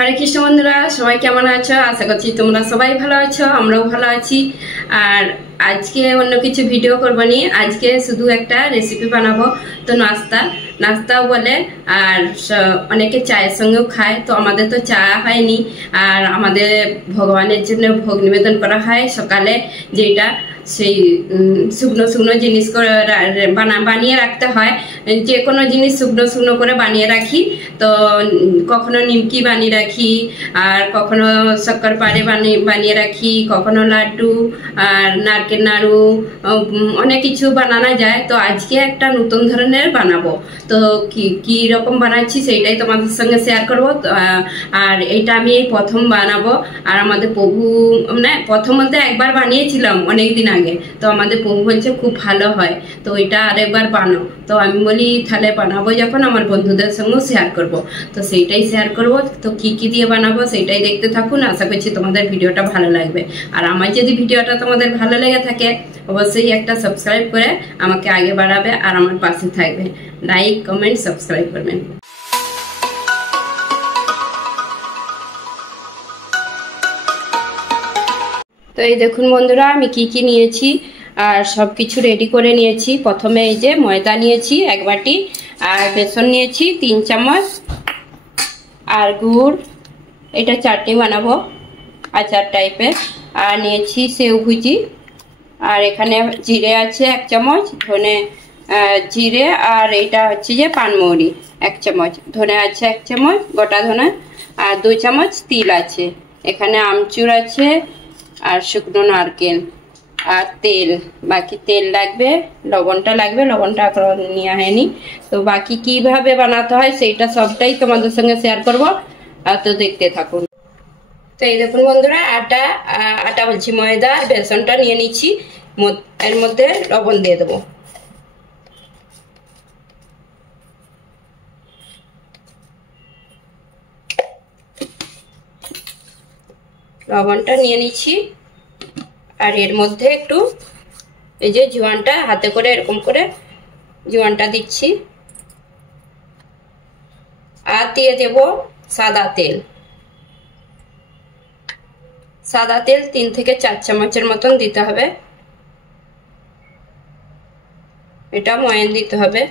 হরে কৃষ্ণ বন্ধুরা, সবাই কেমন আছো? আশা করছি তোমরা সবাই ভালো আছো, আমরাও ভালো আছি। আর আজকে অন্য কিছু ভিডিও করবো নি, আজকে শুধু একটা রেসিপি বানাবো। তো নাস্তাও বলে, আর অনেকে চায়ের সঙ্গেও খায়। তো আমাদের তো চা হয়নি, আর আমাদের ভগবানের জন্য ভোগ নিবেদন করা হয় সকালে, যেটা সেই শুকনো শুকনো জিনিস করে বানিয়ে রাখতে হয়। যে কোনো জিনিস শুকনো শুকনো করে বানিয়ে রাখি। তো কখনো নিমকি বানিয়ে রাখি, আর কখনো শক্কর পাড়ে বানিয়ে রাখি, কখনো লাড্ডু আর নারকেল নাড়ু, অনেক কিছু বানানো যায়। তো আজকে একটা নতুন ধরনের বানাবো। তো কি রকম বানাচ্ছি সেইটাই তোমাদের সঙ্গে শেয়ার করবো। আর এটা আমি এই প্রথম বানাবো। আর আমাদের প্রভু, মানে প্রথম বলতে একবার বানিয়েছিলাম অনেকদিন আগে। তো আমাদের প্রভু বলছে খুব ভালো হয়, তো ওইটা আরেকবার বানাও। তো আমি বলি তাহলে বানাবো যখন, আমার বন্ধুদের সঙ্গেও শেয়ার করব। তো সেইটাই শেয়ার করব। তো কি দিয়ে বানাবো সেইটাই দেখতে থাকুন। আশা করছি তোমাদের ভিডিওটা ভালো লাগবে। আর আমার যদি ভিডিওটা তোমাদের ভালো লেগে থাকে, অবশ্যই একটা সাবস্ক্রাইব করে আমাকে আগে বাড়াবে আর আমার পাশে থাকবে। লাইক, কমেন্ট, সাবস্ক্রাইব করবেন। তো এই দেখুন বন্ধুরা, আমি কি নিয়েছি আর সব কিছু রেডি করে নিয়েছি। প্রথমে এই যে ময়দা নিয়েছি 1 বাটি, আর বেসন নিয়েছি 3 চামচ, আর গুড়, এটা চাটনি বানাবো আচার টাইপের। আর নিয়েছি সেও ভুজি, আর এখানে জিরে আছে 1 চামচ, ধনে জিরে, আর এটা হচ্ছে যে পানমৌরি 1 চামচ, ধনে আছে 1 চামচ গোটা ধনে, আর 2 চামচ তিল আছে। এখানে আমচুর আছে, আর শুকনো নারকেল, আর তেল, বাকি তেল লাগবে, লবণটা লাগবে, লবণটা এখন নেওয়া হয়নি। তো বাকি কিভাবে বানাতে হয় সেইটা সবটাই তোমাদের সঙ্গে শেয়ার করব, আর তো দেখতে থাকুন। তো এই দেখুন বন্ধুরা, আটা বলছি ময়দা আর বেসনটা নিয়ে নিচ্ছি। এর মধ্যে লবণ দিয়ে দেবো। লবণটা নিয়ে নিচ্ছি, আর এর মধ্যে একটু এই যে জোয়ানটা হাতে করে এরকম করে জোয়ানটা দিচ্ছি, আর দিয়ে দেব সাদা তেল। সাদা তেল 3 থেকে 4 চামচের মতন দিতে হবে। এটা ময়ান দিতে হবে।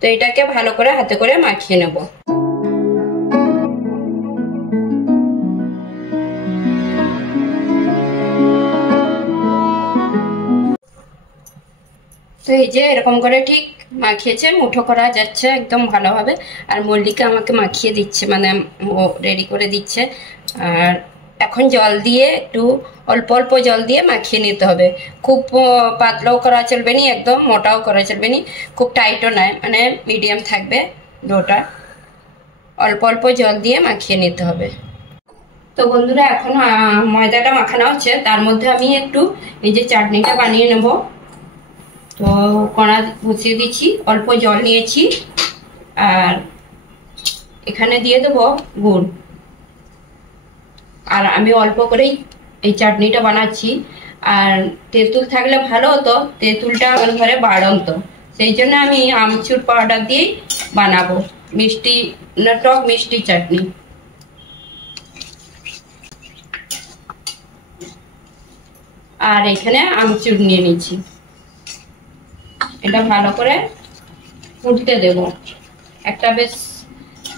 তো এটাকে ভালো করে হাতে করে মাখিয়ে নেব। তো এই যে এরকম করে ঠিক মাখিয়েছে, মুঠো করা যাচ্ছে একদম ভালোভাবে। আর মল্লিকা আমাকে মাখিয়ে দিচ্ছে, মানে ও রেডি করে দিচ্ছে। আর এখন জল দিয়ে একটু অল্প অল্প জল দিয়ে মাখিয়ে নিতে হবে। খুব পাতলাও করা চলবে না, একদম মোটাও করা চলবে না, খুব টাইটও নয়, মানে মিডিয়াম থাকবে ডোটা। অল্প অল্প জল দিয়ে মাখিয়ে নিতে হবে। তো বন্ধুরা, এখন ময়দাটা মাখানো হচ্ছে, তার মধ্যে আমি একটু এই যে চাটনিটা বানিয়ে নেব। তো কড়া বসিয়ে দিচ্ছি, অল্প জল নিয়েছি, আর এখানে দিয়ে দেবো গুড়। আর আমি অল্প করেই এই চাটনিটা বানাচ্ছি। আর তেঁতুল থাকলে ভালো হতো, তেঁতুলটা আমার ঘরে বাড়ন্ত, সেই জন্য আমি আমচুর পাউডার দিয়েই বানাবো মিষ্টি, না টক মিষ্টি চাটনি। আর এখানে আমচুর নিয়ে নিচ্ছি, এটা ভালো করে ফুটতে দেব, একটা বেশ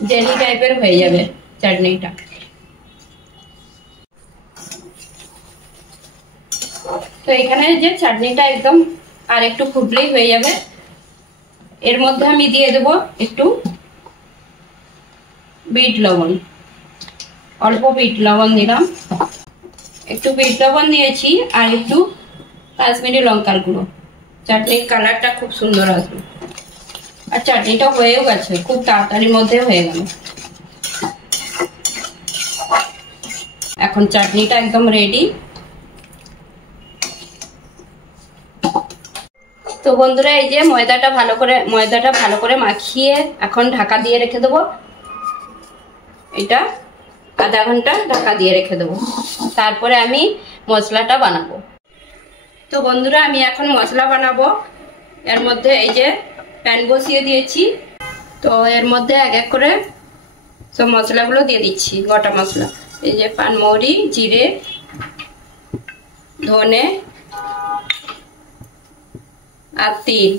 জেলি টাইপের হয়ে যাবে চাটনিটা। তো এখানে যে চাটনিটা একদম আর একটু ফুটলেই হয়ে যাবে। এর মধ্যে আমি দিয়ে দেব একটু বিট লবণ, অল্প বিট লবণ দিলাম, একটু বিট লবণ দিয়েছি, আর একটু কাশ্মীরি লঙ্কার গুঁড়ো। চাটনির কালারটা খুব সুন্দর আসবে। আর চাটনিটা হয়েও গেছে, খুব তাড়াতাড়ির মধ্যে হয়ে গেল। এখন চাটনিটা একদম রেডি। তো বন্ধুরা, এই যে ময়দাটা ভালো করে মাখিয়ে এখন ঢাকা দিয়ে রেখে দেবো। এটা আধা ঘন্টা ঢাকা দিয়ে রেখে দেবো, তারপরে আমি মশলাটা বানাবো। তো বন্ধুরা, আমি এখন মশলা বানাবো। এর মধ্যে এই যে প্যান বসিয়ে দিয়েছি। তো এর মধ্যে এক এক করে সব মশলাগুলো দিয়ে দিচ্ছি, গোটা মশলা। এই যে পানমৌরি, জিরে, ধনে আর তিল,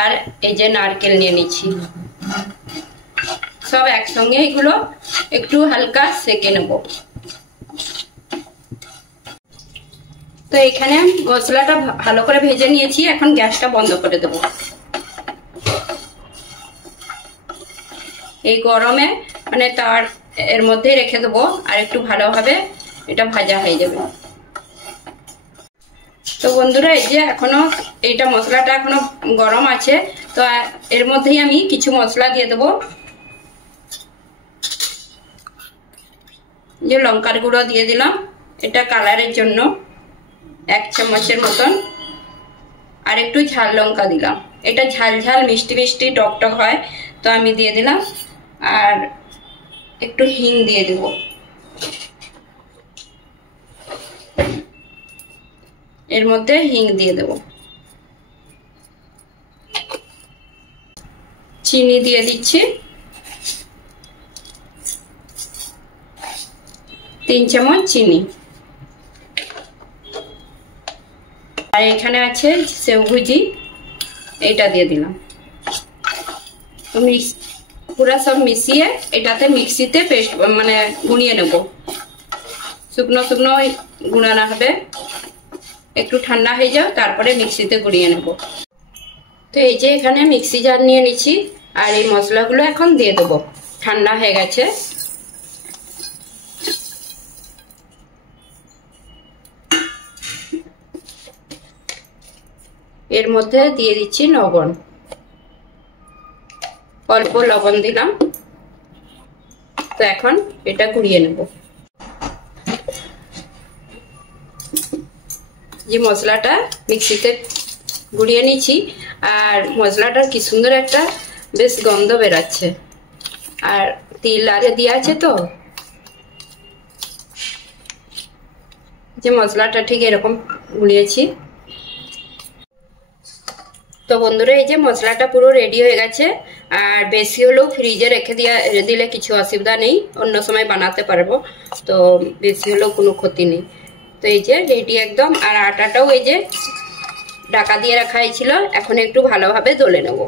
আর এই যে নারকেল নিয়ে নিচ্ছি। সব একসঙ্গে এগুলো একটু হালকা সেকে নেব। তো এখানে মশলাটা ভালো করে ভেজে নিয়েছি, এখন গ্যাসটা বন্ধ করে দেব। এই গরমে মানে তার এর মধ্যে রেখে দেবো, আর একটু ভালোভাবে এটা ভাজা হয়ে যাবে। তো বন্ধুরা, এই যে এখনো এইটা মশলাটা এখনো গরম আছে, তো এর মধ্যেই আমি কিছু মশলা দিয়ে দেবো। যে লঙ্কার গুঁড়ো দিয়ে দিলাম, এটা কালারের জন্য 1 চামচের মতন, আর একটু ঝাল লঙ্কা দিলাম। এটা ঝাল ঝাল মিষ্টি মিষ্টি টক টক হয়, তো আমি দিয়ে দিলাম। আর একটু হিং দিয়ে দেব। এর মধ্যে হিং দিয়ে দেব। চিনি দিয়ে দিচ্ছি 3 চামচ চিনি। আর এখানে আছে সেউ ভুজি, এটা দিয়ে দিলাম। তো পুরা সব মিশিয়ে এটাতে মিক্সিতে পেস্ট মানে গুঁড়িয়ে নেব। শুকনো শুকনো গুঁড়ানো হবে, একটু ঠান্ডা হয়ে যাও, তারপরে মিক্সিতে গুঁড়িয়ে নেব। তো এই যে এখানে মিক্সি জার নিয়ে নিচ্ছি, আর এই মশলাগুলো এখন দিয়ে দেবো। ঠান্ডা হয়ে গেছে। এর মধ্যে দিয়ে দিচ্ছি লবণ, অল্প লবণ দিলাম। তো এখন এটা গুঁড়িয়ে নেব। যে মশলাটা মিক্সিতে গুঁড়িয়ে নিচ্ছি, আর মশলাটার কি সুন্দর একটা বেশ গন্ধ বেরাচ্ছে। আর তিল আরে দেওয়া আছে, তো যে মশলাটা ঠিক এরকম গুঁড়িয়েছি। তো বন্ধুরা, এই যে মশলাটা পুরো রেডি হয়ে গেছে। আর বেশি হলেও ফ্রিজে রেখে দিলে কিছু অসুবিধা নেই, অন্য সময় বানাতে পারবো। তো বেশি হলেও কোনো ক্ষতি নেই। তো এই যে রেডি একদম। আর আটাটাও এই যে ঢাকা দিয়ে রাখা হয়েছিল, এখন একটু ভালোভাবে দলে নেব।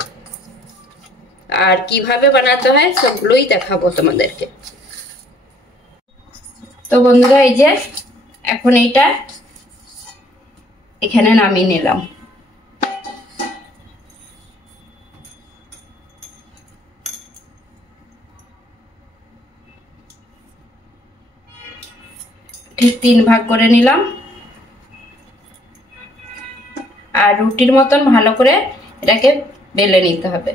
আর কিভাবে বানাতে হয় সবগুলোই দেখাবো তোমাদেরকে। তো বন্ধুরা, এই যে এখন এইটা এখানে নামিয়ে নিলাম। ঠিক 3 ভাগ করে নিলাম। আর রুটির মতন ভালো করে এটাকে বেলে নিতে হবে।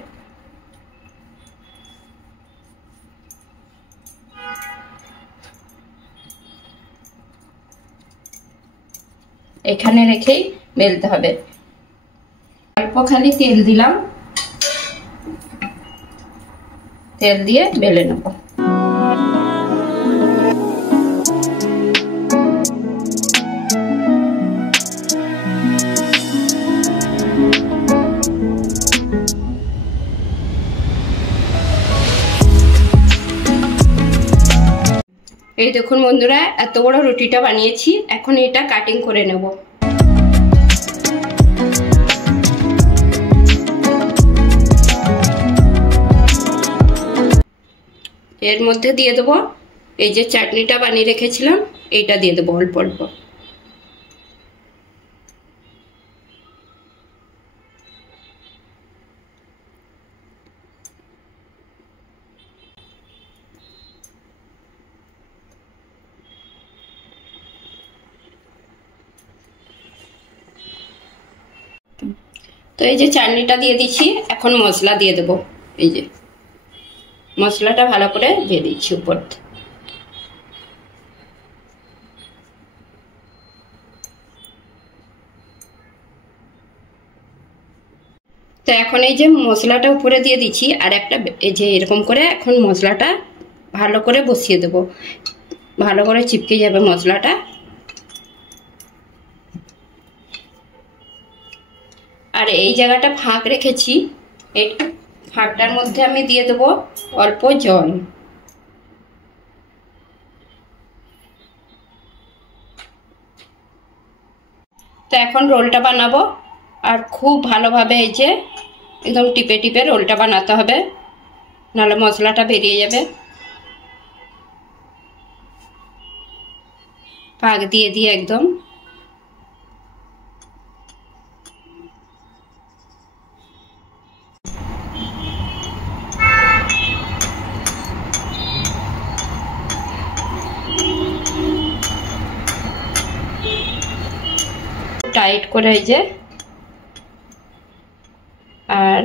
এখানে রেখেই বেলতে হবে। অল্প খালি তেল দিলাম, তেল দিয়ে বেলে নেব। এই দেখুন বন্ধুরা, এত বড় রুটিটা বানিয়েছি। এখন এটা কাটিং করে নেব। এর মধ্যে দিয়ে দেবো এই যে চাটনিটা বানিয়ে রেখেছিলাম, এইটা দিয়ে দেবো অল্প অল্প। তো এই যে চাটনিটা দিয়ে দিচ্ছি, এখন মশলা দিয়ে দেবো। এই যে মশলাটা ভালো করে দিয়ে দিচ্ছি উপর। তো এখন এই যে মশলাটা উপরে দিয়ে দিচ্ছি, আর একটা এই যে এরকম করে এখন মশলাটা ভালো করে বসিয়ে দেব। ভালো করে চিপকে যাবে মশলাটা। আর এই জায়গাটা ফাঁক রেখেছি, এই ফাঁকটার মধ্যে আমি দিয়ে দেবো অল্প জল। তো এখন রোলটা বানাবো, আর খুব ভালোভাবে এই যে একদম টিপে টিপে রোলটা বানাতে হবে, নাহলে মশলাটা বেরিয়ে যাবে। পাক দিয়ে দিয়ে একদম টাইট করে এই যে, আর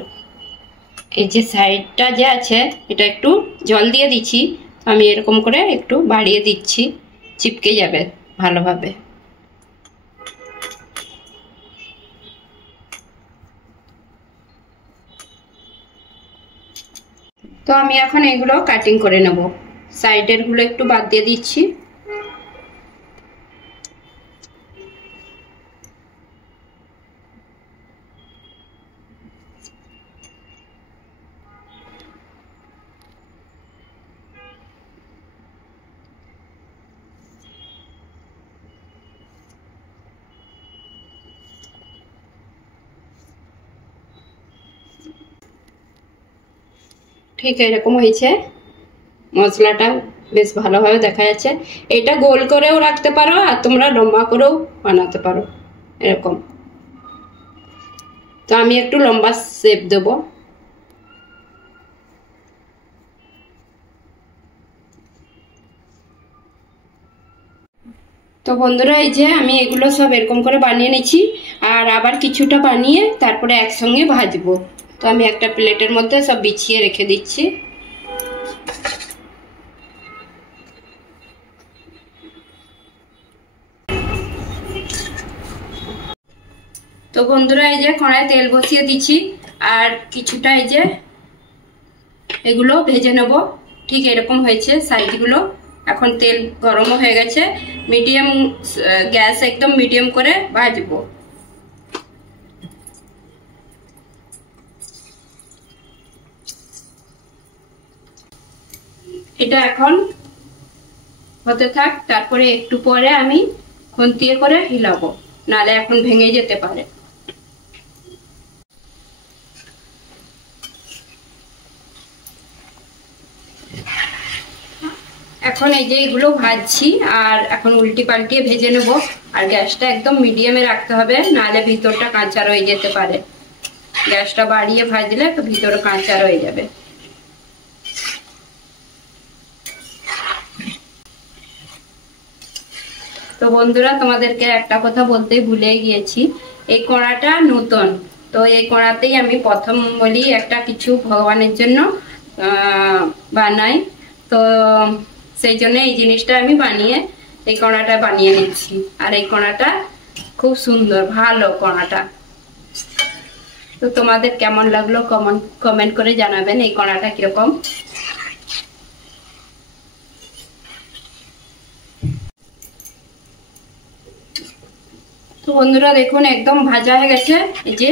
এই যে সাইডটা যে আছে এটা একটু জল দিয়ে দিচ্ছি, আমি এরকম করে একটু বাড়িয়ে দিচ্ছি, চিপকে যাবে ভালোভাবে। তো আমি এখন এগুলো কাটিং করে নেব, সাইডের গুলো একটু বাদ দিয়ে দিচ্ছি। ঠিক এরকম হয়েছে, মশলাটা বেশ ভালোভাবে দেখা যাচ্ছে। এটা গোল করেও রাখতে পারো আর তোমরা লম্বা করেও বানাতে পারো এরকম। তো আমি একটু লম্বা শেপ দেব। তো বন্ধুরা এই যে আমি এগুলো সব এরকম করে বানিয়ে নিচ্ছি, আর আবার কিছুটা বানিয়ে তারপরে একসঙ্গে ভাজবো। তো আমি একটা প্লেটের মধ্যে সব বিছিয়ে রেখে দিচ্ছি। তো বন্ধুরা এই যে কড়াইয়ে তেল বসিয়ে দিচ্ছি, আর কিছুটা এই যে এগুলো ভেজে নেব। ঠিক এরকম হয়েছে সাইজগুলো। এখন তেল গরম হয়ে গেছে, মিডিয়াম গ্যাস একদম মিডিয়াম করে ভাজবো। এটা এখন হতে থাক, তারপরে একটু পরে আমি খুন্তিয়ে করে হিলাবো, নালে এখন ভেঙে যেতে পারে। এখন এই যে এগুলো ভাজছি, আর এখন উল্টি পাল্টিয়ে ভেজে নেব। আর গ্যাসটা একদম মিডিয়ামে রাখতে হবে, নালে ভিতরটা কাঁচা রয়ে যেতে পারে। গ্যাসটা বাড়িয়ে ভাজলে তো ভিতরে কাঁচা রয়ে যাবে। তো বন্ধুরা তোমাদেরকে একটা কথা বলতে ভুলে গিয়েছি, এই কড়াটা নতুন, তো এই কড়াতেই আমি প্রথম বলি একটা কিছু ভগবানের জন্য বানাই। তো সেই জন্য এই জিনিসটা আমি বানিয়ে এই কড়াটা বানিয়ে নিচ্ছি। আর এই কড়াটা খুব সুন্দর, ভালো কড়াটা। তো তোমাদের কেমন লাগলো কমেন্ট করে জানাবেন এই কড়াটা কিরকম। তো বন্ধুরা দেখুন একদম ভাজা হয়ে গেছে। এই যে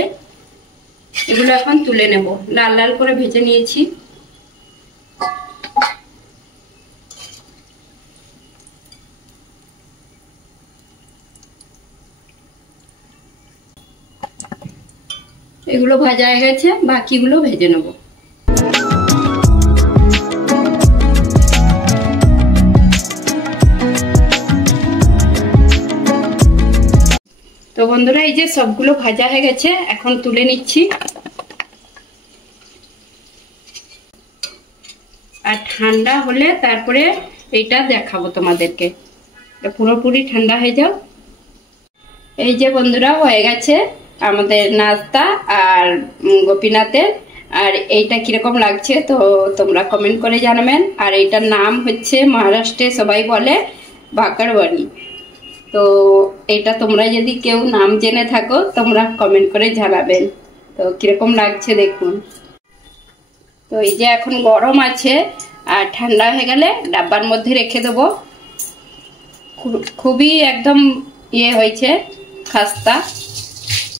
এগুলো এখন তুলে নেব, লাল লাল করে ভেজে নিয়েছি। এগুলো ভাজা হয়ে গেছে, বাকিগুলো ভেজে নেব। তো বন্ধুরা এই যে সবগুলো ভাজা হয়ে গেছে, এখন তুলে নিচ্ছি। আর ঠান্ডা হলে তারপরে এইটা দেখাবো তোমাদেরকে, পুরোপুরি ঠান্ডা হয়ে যাও। এই যে বন্ধুরা হয়ে গেছে আমাদের নাস্তা আর গোপীনাথের। আর এইটা কিরকম লাগছে তো তোমরা কমেন্ট করে জানাবেন। আর এইটার নাম হচ্ছে মহারাষ্ট্রে সবাই বলে বাকরওয়াড়ি। তো এটা তোমরা যদি কেউ নাম জেনে থাকো তোমরা কমেন্ট করে জানাবেন। তো কিরকম লাগছে দেখুন। তো এই যে এখন গরম আছে, আর ঠান্ডা হয়ে গেলে ডাব্বার মধ্যে রেখে দেবো। খুবই একদম ইয়ে হয়েছে খাস্তা।